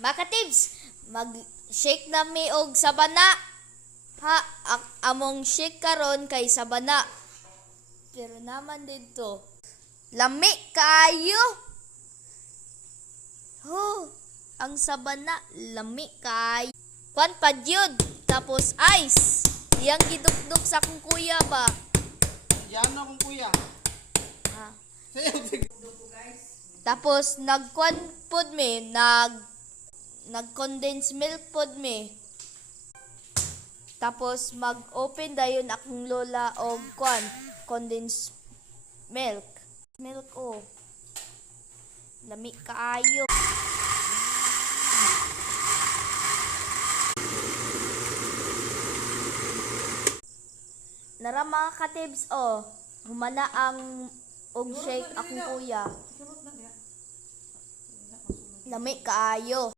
Mga tips, mag-shake na mi og sabana. Ha, among shake karon kay sabana. Pero naman dito, lami kayo. Ang sabana, lami kayo. Kwan pa jud, tapos ice. Yang gidukduk sa akong kuya ba? Yan na kong kuya. Ha. Sayo, Tapos nagkwan pod mi, nag-condense milk pod mi. Tapos mag-open dayon akong lola og kwan, condensed milk. Milk lami kaayo. Nara mga katibs humana ang og shake akong kuya. Lami kaayo.